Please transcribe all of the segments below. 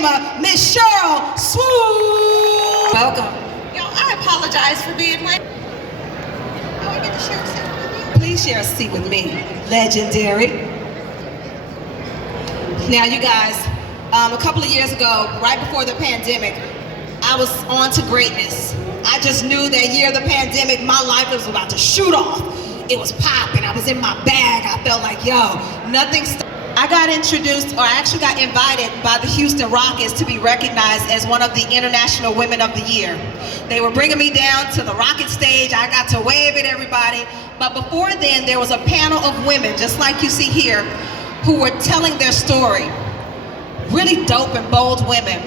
name of Miss Cheryl Swoop. Welcome. Yo, I apologize for being late. Oh, I get to share a seat with you? Please share a seat with me. Legendary. Now, you guys, a couple of years ago, right before the pandemic, I was on to greatness. I just knew that year of the pandemic, my life was about to shoot off. It was popping. I was in my bag. I felt like, yo, nothing. I got introduced, or I actually got invited by the Houston Rockets to be recognized as one of the International Women of the Year. They were bringing me down to the Rocket stage. I got to wave at everybody. But before then, there was a panel of women, just like you see here, who were telling their story. Really dope and bold women.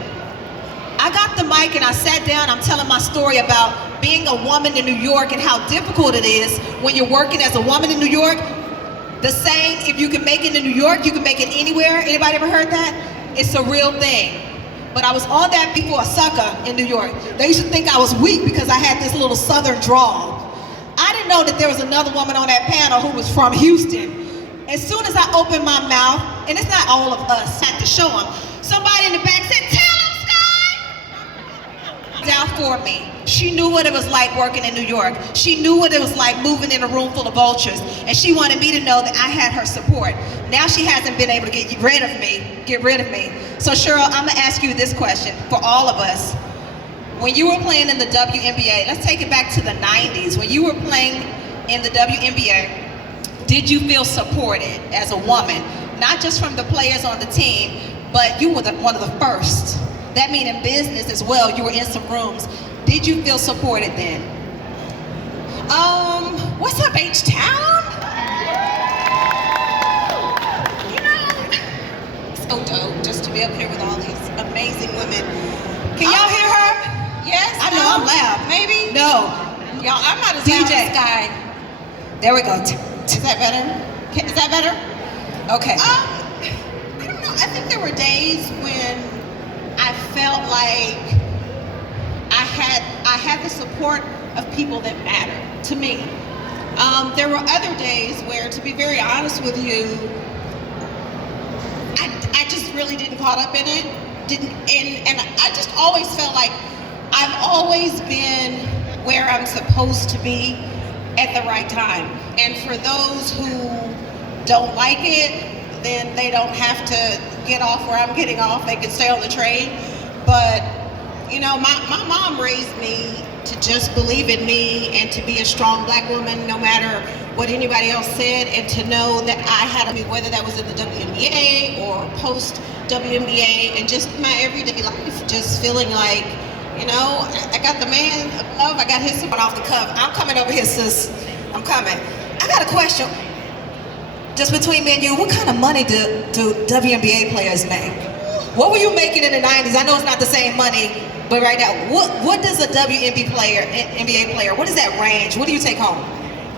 I got the mic and I sat down. I'm telling my story about being a woman in New York and how difficult it is when you're working as a woman in New York. The saying, if you can make it in New York, you can make it anywhere. Anybody ever heard that? It's a real thing. But I was on that before a sucker in New York. They used to think I was weak because I had this little southern drawl. I didn't know that there was another woman on that panel who was from Houston. As soon as I opened my mouth, and it's not all of us, I had to show them, somebody in the back said, "Tell them, Sky!" Down for me. She knew what it was like working in New York. She knew what it was like moving in a room full of vultures. And she wanted me to know that I had her support. Now she hasn't been able to get rid of me. So Cheryl, I'm gonna ask you this question for all of us. When you were playing in the WNBA, let's take it back to the 90s. When you were playing in the WNBA, did you feel supported as a woman? Not just from the players on the team, but you were one of the first. That means in business as well, you were in some rooms. Did you feel supported then? What's up, H-Town? You know, it's so dope just to be up here with all these amazing women. Can y'all hear her? Yes, I know I'm loud. Maybe? No. Y'all, I'm not as DJ. loud as Sky. There we go. Is that better? Is that better? Okay. I don't know. I think there were days when I felt like I had the support of people that mattered to me. There were other days where, to be very honest with you, I just really didn't caught up in it. And I just always felt like I've always been where I'm supposed to be at the right time. And for those who don't like it, then they don't have to get off where I'm getting off. They can stay on the train. But, you know, my mom raised me to just believe in me and to be a strong black woman no matter what anybody else said, and to know that I had to be, whether that was in the WNBA or post WNBA, and just my everyday life, just feeling like, you know, I got the man above, I got his support Off the cuff. I'm coming over here, sis. I'm coming. I got a question. Just between me and you, what kind of money do WNBA players make? What were you making in the 90s? I know it's not the same money, but right now, what does a WNBA player, what is that range? What do you take home?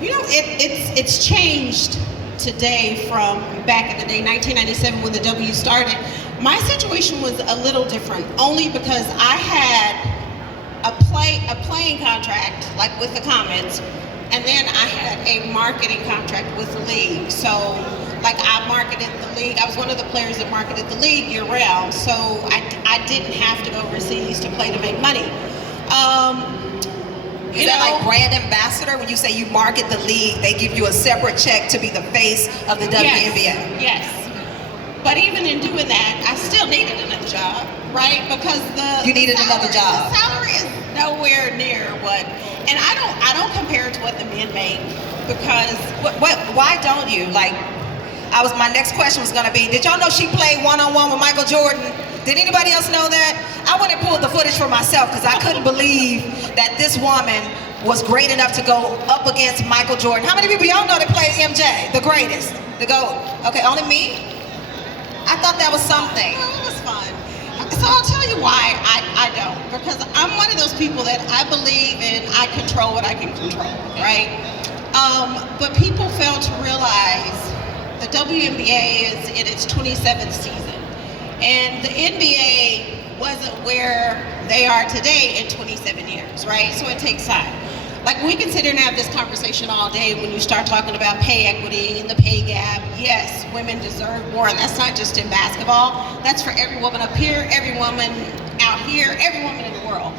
You know, it's changed today from back in the day, 1997, when the W started. My situation was a little different, only because I had a playing contract, like with the Comets, and then I had a marketing contract with the league. So, like, I marketed the league. I was one of the players that marketed the league year round. So I didn't have to go overseas to play to make money. Is that like brand ambassador? When you say you market the league, they give you a separate check to be the face of the WNBA? Yes. But even in doing that, I still needed another job, right? Because you needed another job. The salary is nowhere near what, and I don't compare it to what the men make, because why don't you? Like, my next question was gonna be, did y'all know she played one-on-one with Michael Jordan? Did anybody else know that? I went and pulled the footage for myself because I couldn't believe that this woman was great enough to go up against Michael Jordan. How many people y'all know that played MJ, the greatest, the GOAT? Okay, only me? I thought that was something. It was fun. So I'll tell you why I don't. Because I'm one of those people that I believe in, I control what I can control, right? But people fail to realize the WNBA is in its 27th season. And the NBA wasn't where they are today in 27 years, right? So it takes time. Like, we can sit here and have this conversation all day when you start talking about pay equity and the pay gap. Yes, women deserve more, and that's not just in basketball. That's for every woman up here, every woman out here, every woman in the world.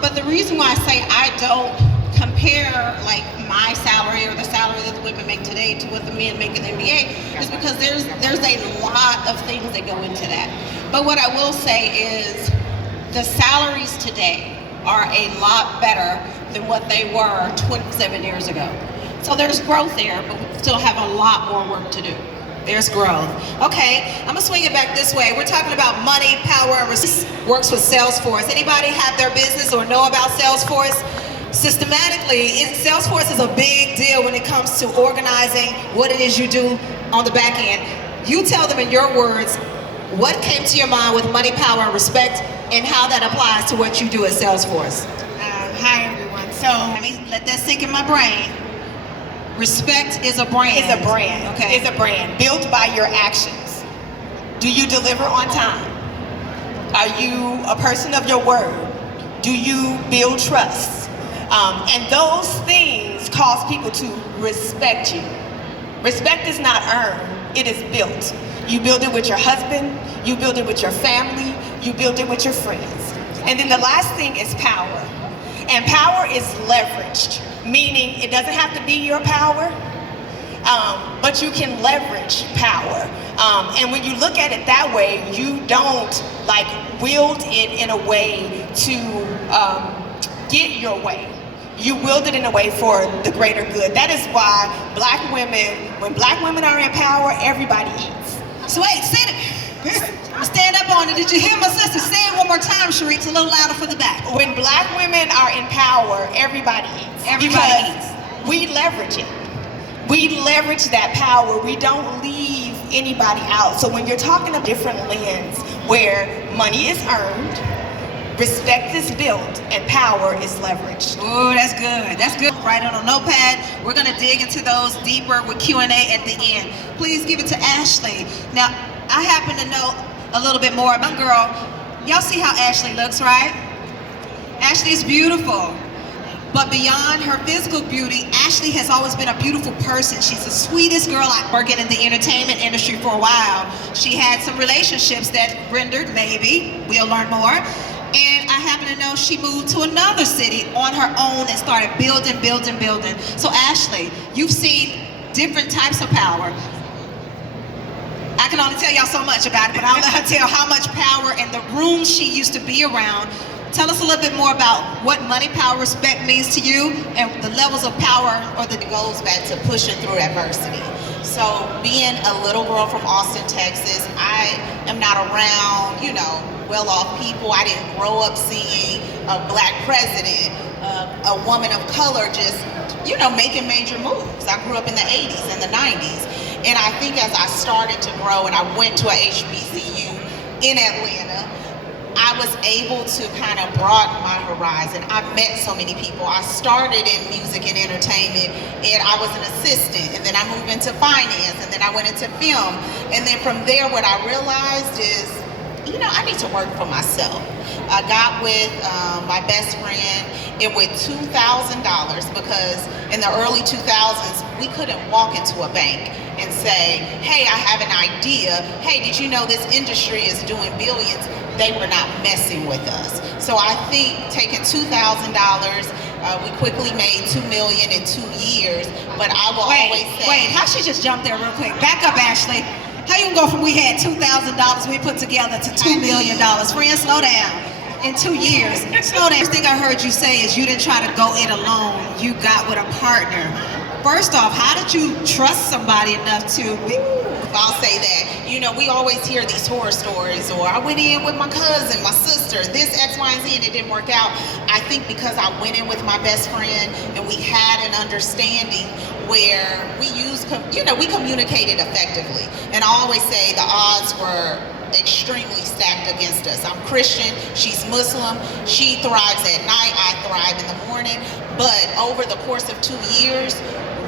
But the reason why I say I don't compare like my salary or the salary that the women make today to what the men make in the NBA is because there's a lot of things that go into that. But what I will say is the salaries today are a lot better than what they were 27 years ago. So there's growth there, but we still have a lot more work to do. There's growth. Okay, I'm gonna swing it back this way. We're talking about money, power, and works with Salesforce. Anybody have their business or know about Salesforce? Systematically, Salesforce is a big deal when it comes to organizing what it is you do on the back end. You tell them in your words what came to your mind with money, power, and respect, and how that applies to what you do at Salesforce. Hi everyone. So Let me let that sink in my brain. Respect is a brand. it's a brand. Okay. It's a brand built by your actions. Do you deliver on time? Are you a person of your word? Do you build trust? And those things cause people to respect you. Respect is not earned, it is built. You build it with your husband, you build it with your family, you build it with your friends. And then the last thing is power. And power is leveraged, meaning it doesn't have to be your power, but you can leverage power. And when you look at it that way, you don't like wield it in a way to get your way. You wield it in a way for the greater good. That is why when black women are in power, everybody eats. So wait, say it. Stand up on it. Did you hear my sister? Say it one more time, Sheree. It's a little louder for the back. When black women are in power, everybody eats. Everybody because we leverage it. We leverage that power. We don't leave anybody out. So when you're talking a different lens where money is earned, respect is built, and power is leveraged. Oh, that's good. That's good. Write it on a notepad. We're gonna dig into those deeper with Q&A at the end. Please give it to Ashley. Now, I happen to know a little bit more about girl. Y'all see how Ashley looks, right? Ashley is beautiful. But beyond her physical beauty, Ashley has always been a beautiful person. She's the sweetest girl. I working in the entertainment industry for a while. She had some relationships that rendered, maybe, we'll learn more. And I happen to know she moved to another city on her own and started building. So Ashley, you've seen different types of power. I can only tell y'all so much about it, but I'll let her tell how much power and the room she used to be around. Tell us a little bit more about what money, power, respect means to you and the levels of power or the goes back to pushing through adversity. So being a little girl from Austin, Texas, I am not around, well-off people. I didn't grow up seeing a black president, a woman of color just, making major moves. I grew up in the 80s and the 90s. And I think as I started to grow and I went to a HBCU in Atlanta, I was able to kind of broaden my horizon. I met so many people. I started in music and entertainment, and I was an assistant, and then I moved into finance, and then I went into film. And then from there, what I realized is, I need to work for myself. I got with my best friend and with $2,000 because in the early 2000s, we couldn't walk into a bank and say, hey, I have an idea. Hey, did you know this industry is doing billions? They were not messing with us. So I think taking $2,000, we quickly made $2 million in 2 years, but I will always say— Wait, how she just jumped there real quick? Back up, Ashley. How you gonna go from we had $2,000 we put together to $2 million? Friend, slow down. In 2 years, slow down. First thing I heard you say is you didn't try to go it alone. You got with a partner. First off, how did you trust somebody enough to be? I'll say that. We always hear these horror stories, or I went in with my cousin, my sister, this X, Y, and Z, and it didn't work out. I think because I went in with my best friend and we had an understanding where we communicated effectively. And I always say the odds were extremely stacked against us. I'm Christian, she's Muslim, she thrives at night, I thrive in the morning. But over the course of 2 years,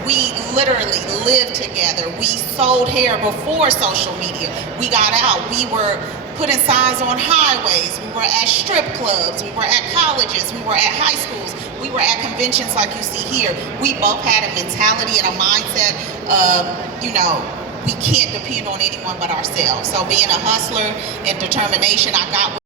we literally lived together. We sold hair before social media. We got out. We were putting signs on highways. We were at strip clubs. We were at colleges. We were at high schools. We were at conventions like you see here. We both had a mentality and a mindset of, you know, we can't depend on anyone but ourselves. So being a hustler and determination, I got